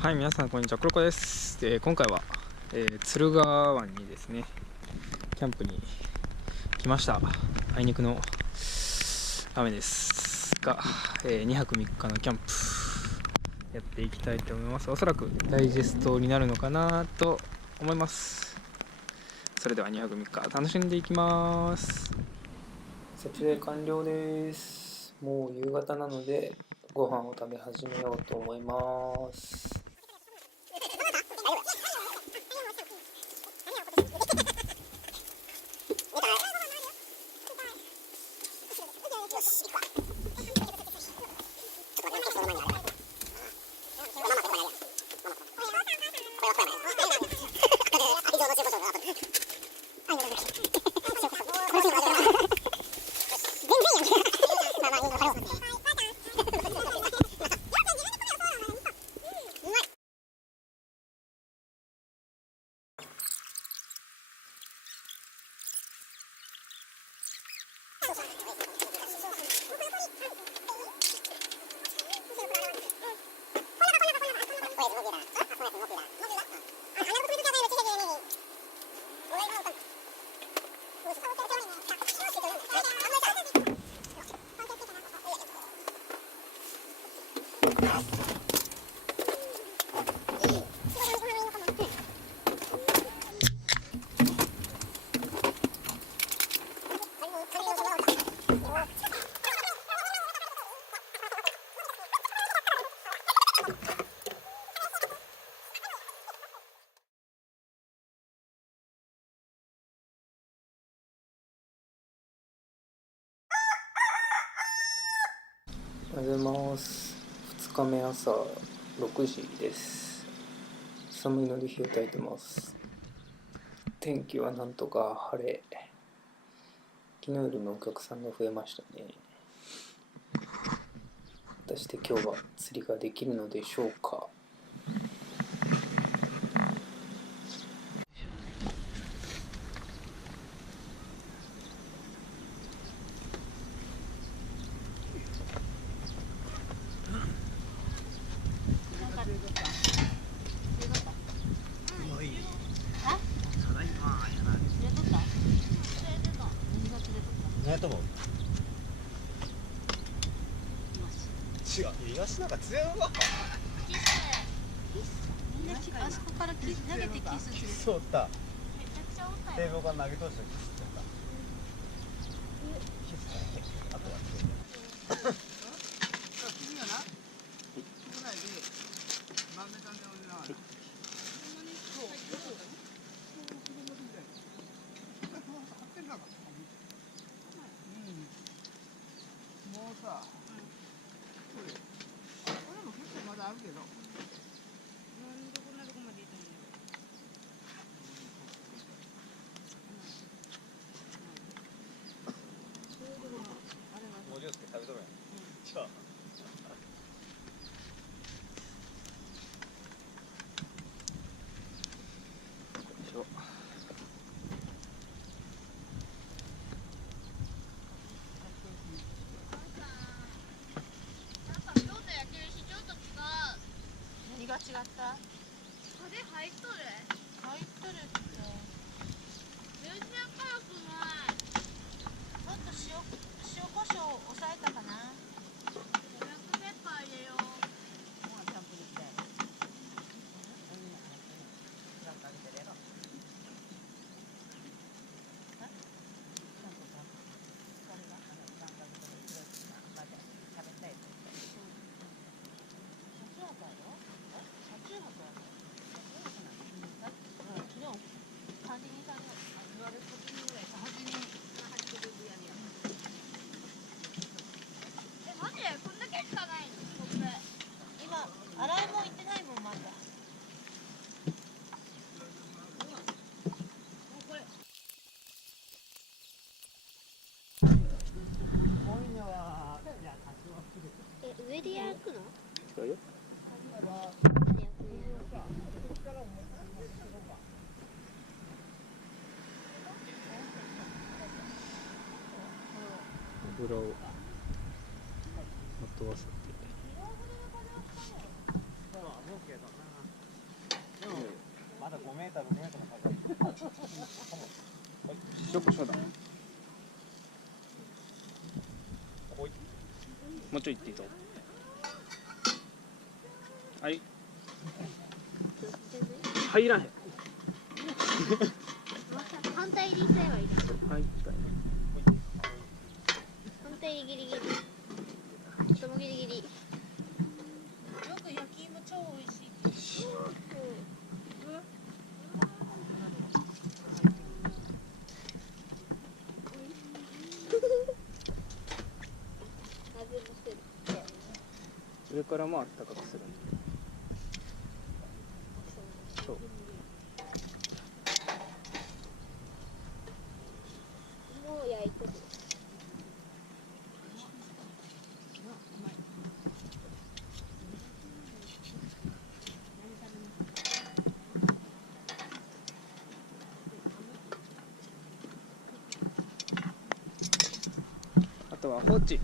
はい、皆さんこんにちは、黒子です。今回は、敦賀湾にですね、キャンプに来ました。あいにくの雨ですが、2泊3日のキャンプやっていきたいと思います。おそらくダイジェストになるのかなと思います。それでは2泊3日楽しんでいきます。設営完了です。もう夕方なのでご飯を食べ始めようと思います。おはようございます。2日目朝6時です。寒いので冷えたいてます。天気はなんとか晴れ。昨日よりもお客さんが増えましたね。果たして今日は釣りができるのでしょうか。何とも違う、東なんか強いのかみんなあそこから投げてキスする。そうだめちゃくちゃ多か堤防から投げ通してキスってたキスあとはもうさ、俺も結構まだあるけど。なんでこんなとこまで行ったんだろもうジュース食べとるやん。じゃあ。何が違った？あれ入っとる？入っとるって。全然辛くない。ちょっと塩コショウ抑えたかな。ブラックペッパー入れよう。マジでこんだけしかないの？これ。今洗い物行ってないもんまだ。上で焼くの？違うよ。油をまとわせて。まだ5メーター6メーターの高い。塩コショウだ。もうちょい行っていいと。はい。入らへん。反対にすればいいな。入ったね。反対にギリギリ。ともギリギリ。よく焼き芋超美味しい。それからまあ高くする。そう。もう焼いてる。あとは放置。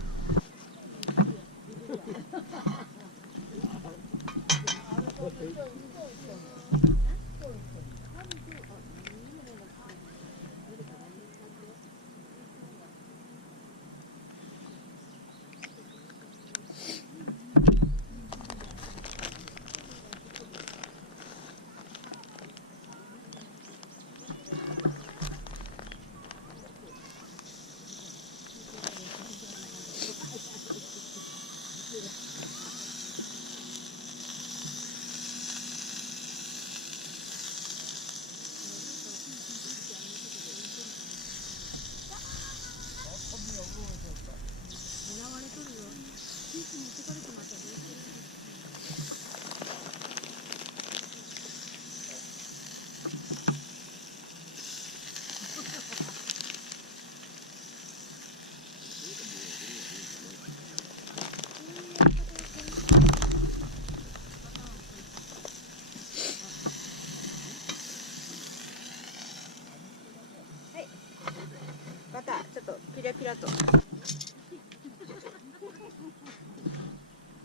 バターちょっとピラピラと。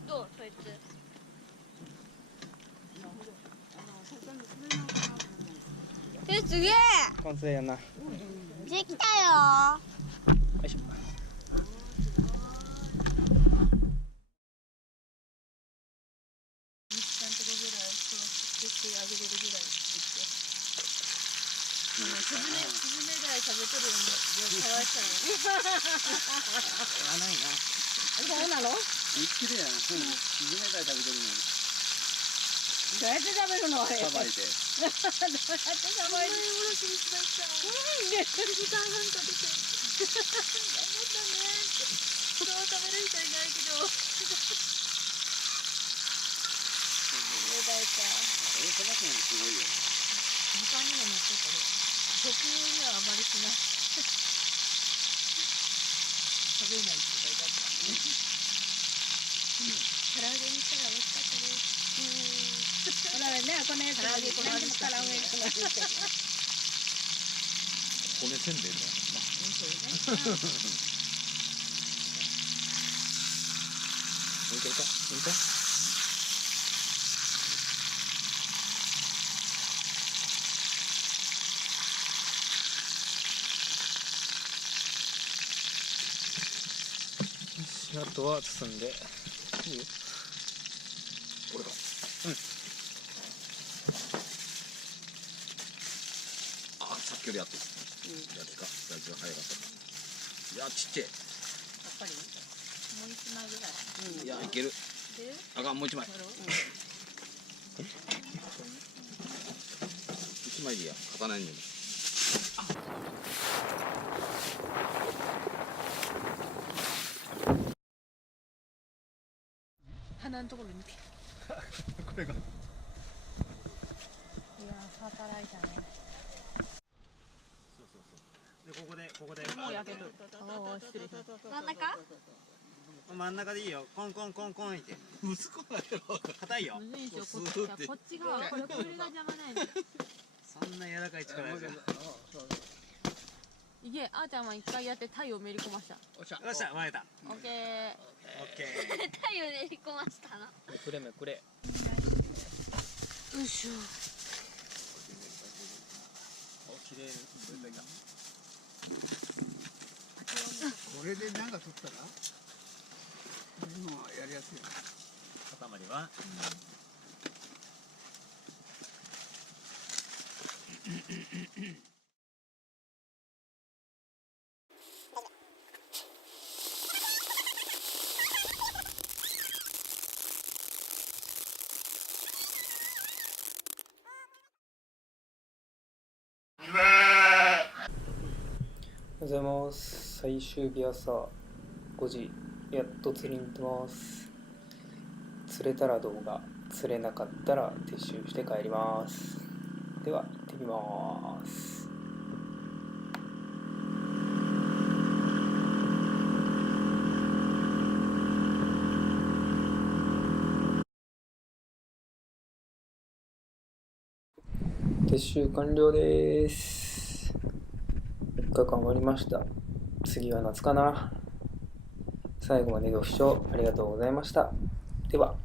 どうそいつ。すげえ。完成やな。よできたよ。いしょ。ちゃんとこぐらいそう作ってあげれるぐらい作って。スズメダイ食べとるよね。かわいそうやね。はないな。そうなの？見つけるやん。スズメダイ食べてるのに。どうやって食べるのあれ？さばいて。どうやってさばいて？おろしにしました。1時間半かけて。頑張ったねって。そう食べる人いないけど。スズメダイか。さばくのもすごいよ。他にも乗ってたよ。僕にはあまりしない。食べないって書いてあった。唐揚げにしたら美味しかったです。ほらね、このやつ。唐揚げこの味したら美味しくなる。骨せんべいだ。置いてるか。置いた。あとは包んでいいよ。俺か。あ、さっきよりやっと。やつか。だいぶ早かった。いや、ちっちゃい。やっぱりもう一枚ぐらい。いや、いける。あかん、もう一枚。一枚でいいや。勝たないんでも。鼻のところ見て。これが。いやー、働いたね。で、ここで。もう焼けとる。おお、失礼しました。真ん中？真ん中でいいよ。コンコンコンコンいて。息子だけど。硬いよ。むずいんしょ。スーってこっち側、これが邪魔ないの。そんな柔らかい力やから。いけ、あーちゃんは一回やってタイをめり込ました。よっしゃ、負けた。オッケー。オッケー。太陽練り込ましたの。めくれめくれ。よいしょ。綺麗に取れたか。これでなんか取ったら今はやりやすいよね。塊は、おはようございます。最終日朝5時、やっと釣りに行ってます。釣れたら動画、釣れなかったら撤収して帰ります。では行ってみます。撤収完了です。3日間終わりました。次は夏かな。最後までご視聴ありがとうございました。では。